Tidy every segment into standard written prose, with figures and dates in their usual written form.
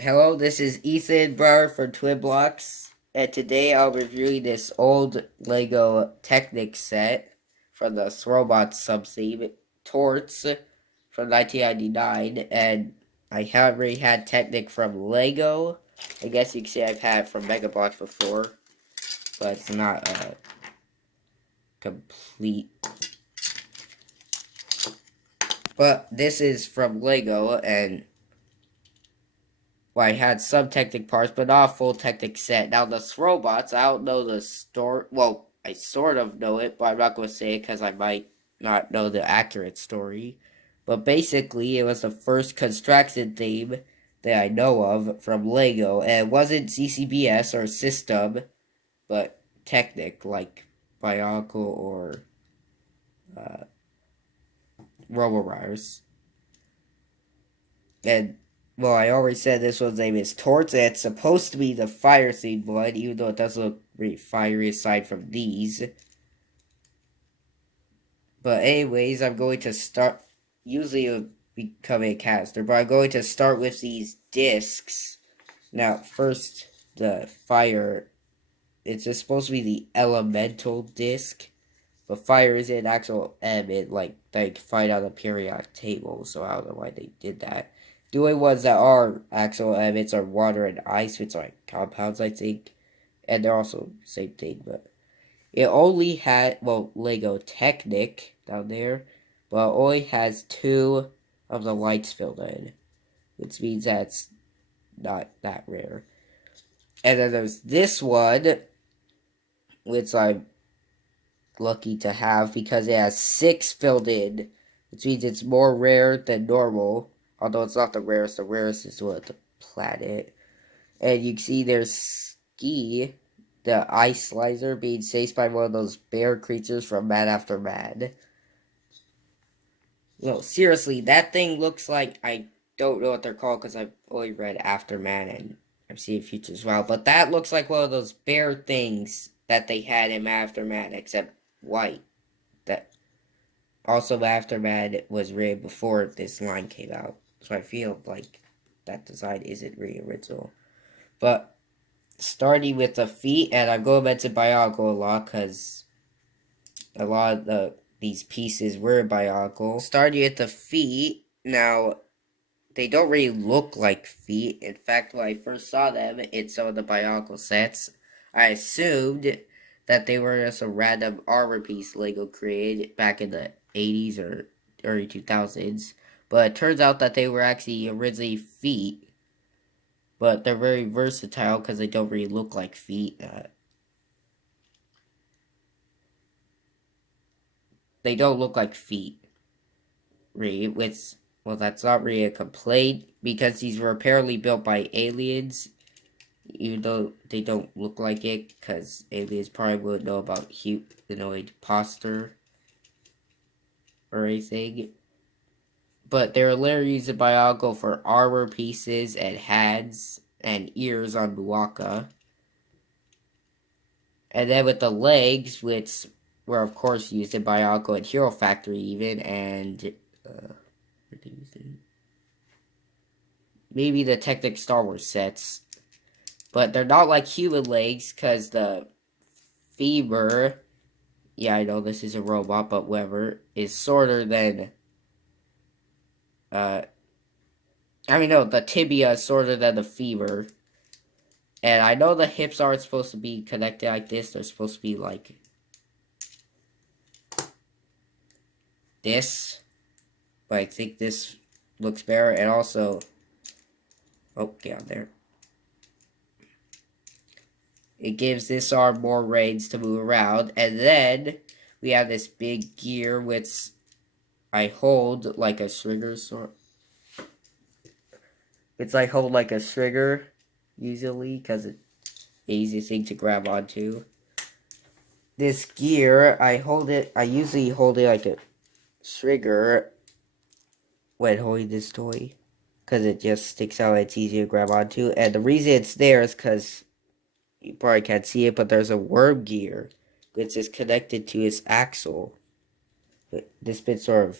Hello, this is Ethan Brower for TwinBlocks, and today I'll review this old Lego Technic set from the Throwbot sub-theme, Torch, from 1999, and I have already had Technic from Lego. I guess you could say I've had it from Mega Bloks before, but it's not complete. But this is from Lego, and well, I had some Technic parts, but not a full Technic set. Now, the Throwbots, I don't know the story. Well, I sort of know it, but I'm not going to say it because I might not know the accurate story. But basically, it was the first construction theme that I know of from Lego, and it wasn't CCBS or System, but Technic, like Bionicle or uh, Robo-Riders. And well, I already said this one's name is Torch, and it's supposed to be the fire themed one, even though it doesn't look really fiery aside from these. But anyways, I'm going to start. Usually it would become a caster, but I'm going to start with these discs. Now, first, the fire. It's just supposed to be the elemental disc, but fire is an actual element, like they find on the periodic table, so I don't know why they did that. The only ones that are actual elements are water and ice, which are like compounds, I think. And they're also the same thing, but it only had, well, Lego Technic down there, but it only has two of the lights filled in, which means that's not that rare. And then there's this one, which I'm lucky to have because it has 6 filled in, which means it's more rare than normal. Although it's not the rarest is what the planet. And you can see there's Ski, the ice slicer, being chased by one of those bear creatures from Mad After Mad. No, seriously, that thing looks like, I don't know what they're called because I've only read Aftermath and I've seen Future as well. But that looks like one of those bear things that they had in Aftermath, except white. That also Aftermath was written before this line came out. So I feel like that design isn't really original. But starting with the feet, and I'm going to mention Bionicle a lot because a lot of these pieces were Bionicle. Starting at the feet, now they don't really look like feet. In fact, when I first saw them in some of the Bionicle sets, I assumed that they were just a random armor piece Lego created back in the 80s or early 2000s. But it turns out that they were actually originally feet. But they're very versatile because they don't really look like feet. They don't look like feet, really, which, well, that's not really a complaint because these were apparently built by aliens, even though they don't look like it, because aliens probably wouldn't know about humanoid posture or anything. But they're literally using Bionicle for armor pieces and hands and ears on Buwaka. And then with the legs, which were of course used in Bionicle and Hero Factory even, and maybe the Technic Star Wars sets. But they're not like human legs, because the femur, yeah, I know this is a robot, but whatever, is shorter than, no, the tibia is shorter than the femur. And I know the hips aren't supposed to be connected like this, they're supposed to be like this. But I think this looks better, and also, oh, get on there. It gives this arm more range to move around, and then we have this big gear which I hold like a trigger sort. It's like hold like a trigger usually because it's the easiest thing to grab onto. This gear, I usually hold it like a trigger when holding this toy because it just sticks out and it's easy to grab onto. And the reason it's there is because you probably can't see it, but there's a worm gear which is connected to its axle. But this bit sort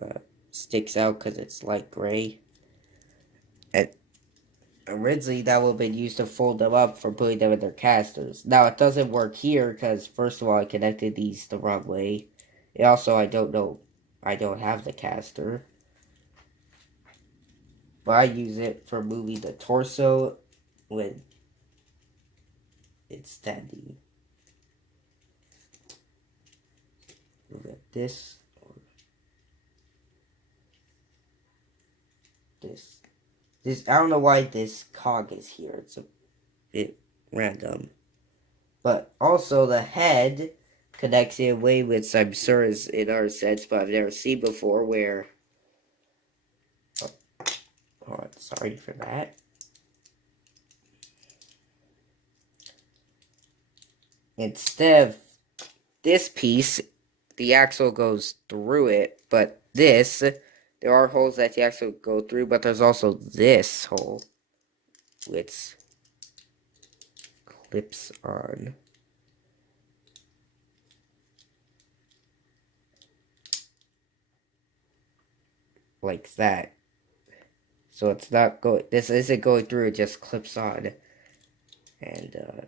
of sticks out because it's light gray. And Originally, that would have been used to fold them up for putting them in their casters. Now, it doesn't work here because, first of all, I connected these the wrong way. And also, I don't know, I don't have the caster. But I use it for moving the torso when it's standing. Move it this or this. This, I don't know why this cog is here. It's a bit random. But also the head connects in a way which I'm sure is in our sense, but I've never seen before, where... Oh, sorry for that. Instead of this piece, the axle goes through it, but this, there are holes that the axle go through, but there's also this hole, which clips on. Like that. So it's not going, this isn't going through, it just clips on. And,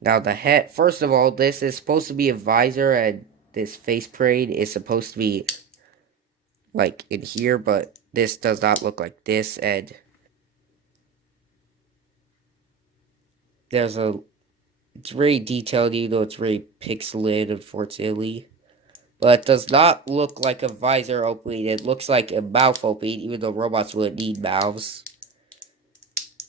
now the head, first of all, this is supposed to be a visor, and this face parade is supposed to be like in here, but this does not look like this, and there's a, it's very detailed, even though it's very pixelated, unfortunately. But it does not look like a visor opening, it looks like a mouth opening, even though robots wouldn't need mouths.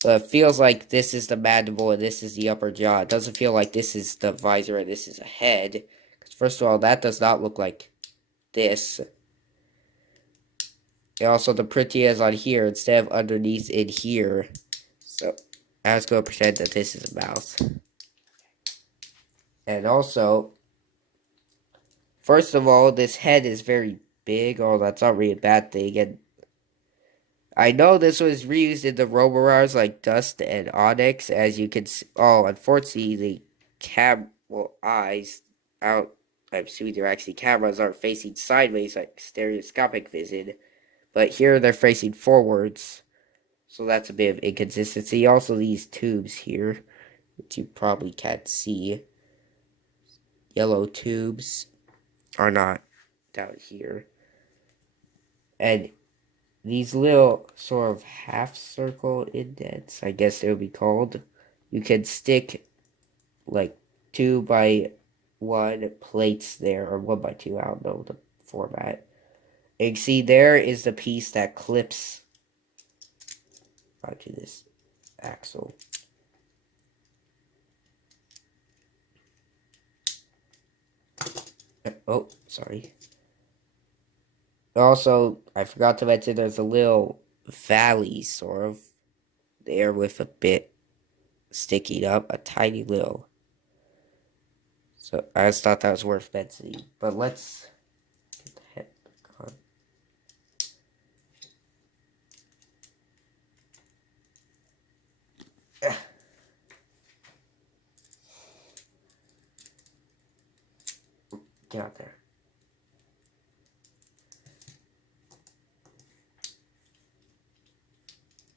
But it feels like this is the mandible and this is the upper jaw. It doesn't feel like this is the visor and this is a head. Because first of all, that does not look like this. And also the pretty is on here instead of underneath in here. So I was going to pretend that this is a mouth. And also, first of all, this head is very big. Oh, that's not really a bad thing. And I know this was reused in the Roborars like Dust and Onyx, as you can see. Oh, unfortunately, the eyes out. I'm assuming they're actually cameras are facing sideways like stereoscopic vision, but here they're facing forwards, so that's a bit of inconsistency. Also, these tubes here, which you probably can't see, yellow tubes are not down here, and these little sort of half circle indents, I guess they would be called, you can stick like 2x1 plates there, or 1x2, I don't know the format. And you see there is the piece that clips onto this axle. Oh, sorry. Also, I forgot to mention there's a little valley sort of there with a bit sticking up, a tiny little. So I just thought that was worth mentioning. But let's get the head back on. Get out there.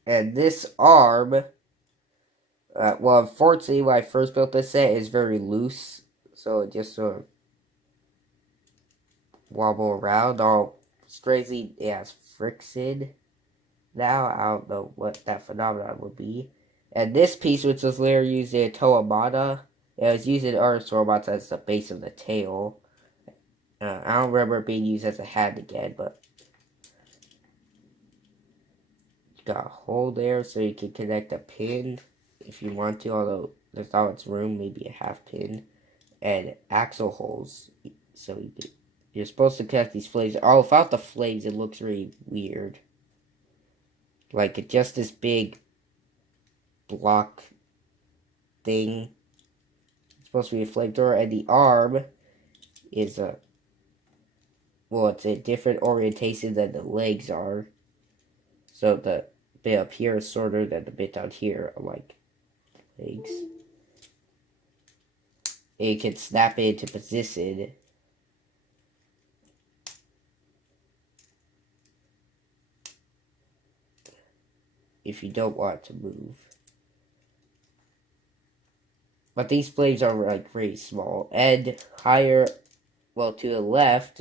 And this arm, well, unfortunately, when I first built this set, it's very loose. So it just sort of wobble around. All strangely, it has friction now. I don't know what that phenomenon would be. And this piece, which was later used in Toamata, it was used in Earth robots as the base of the tail. I don't remember it being used as a hand again, but you got a hole there so you can connect a pin if you want to, although there's not much room, maybe a half pin, and axle holes. So you're supposed to connect these flames. Oh, without the flames, it looks really weird. Like just this big block thing. It's supposed to be a flamethrower, and the arm is a, well, it's a different orientation than the legs are. So the bit up here is shorter than the bit down here are like legs. And you can snap it into position. if you don't want to move. But these flames are like very small. And higher, well, to the left,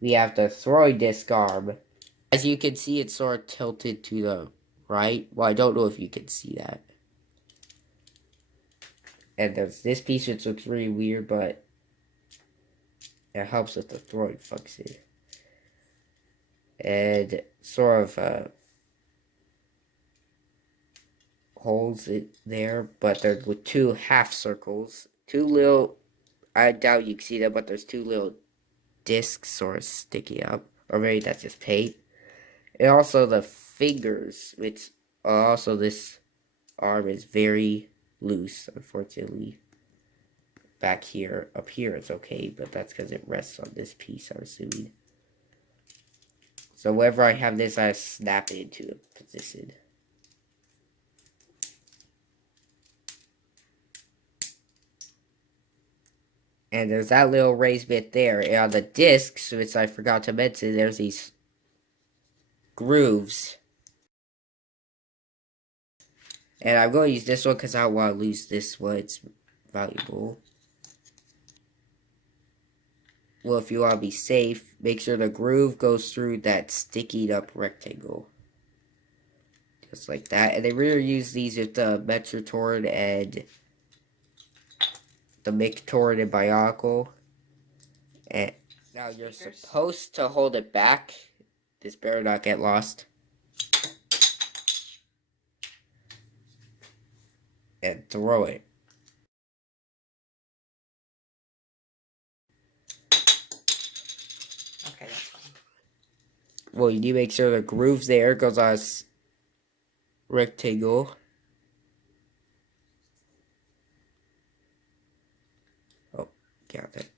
we have the throwing disc arm. As you can see, it's sort of tilted to the right. Well, I don't know if you can see that. And there's this piece which looks really weird, but it helps with the throwing function. And sort of holes it there, but they're with two half circles. Two little, I doubt you can see that, but there's two little discs sort of sticking up. Or maybe that's just paint. And also the fingers, which also this arm is very loose, unfortunately. Back here, up here it's okay, but that's because it rests on this piece, I'm assuming. So whenever I have this, I snap it into a position. And there's that little raised bit there. And on the discs, which I forgot to mention, there's these grooves. And I'm going to use this one because I don't want to lose this one. It's valuable. Well, if you want to be safe, make sure the groove goes through that stickied up rectangle. Just like that. And they really use these with the Metrotorn and the Mictorn and Bionicle. And now you're supposed to hold it back. This better not get lost. And throw it. Okay, that's fine. Well, you need to make sure the groove's there. It goes on a rectangle. Oh, got it.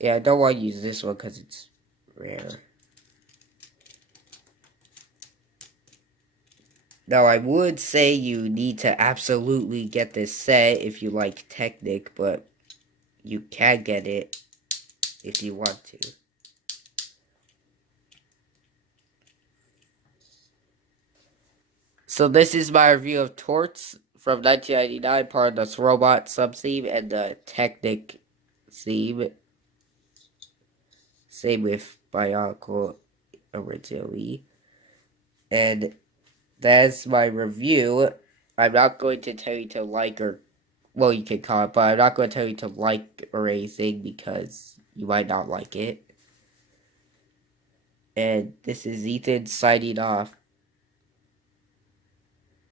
Yeah, I don't want to use this one because it's rare. Now, I would say you need to absolutely get this set if you like Technic, but you can get it if you want to. So this is my review of Torch from 1999, part of the Throwbot sub-theme and the Technic theme. Same with Bionicle originally. And that's my review. I'm not going to tell you to like or, well, you can comment, but I'm not going to tell you to like or anything because you might not like it. And this is Ethan signing off.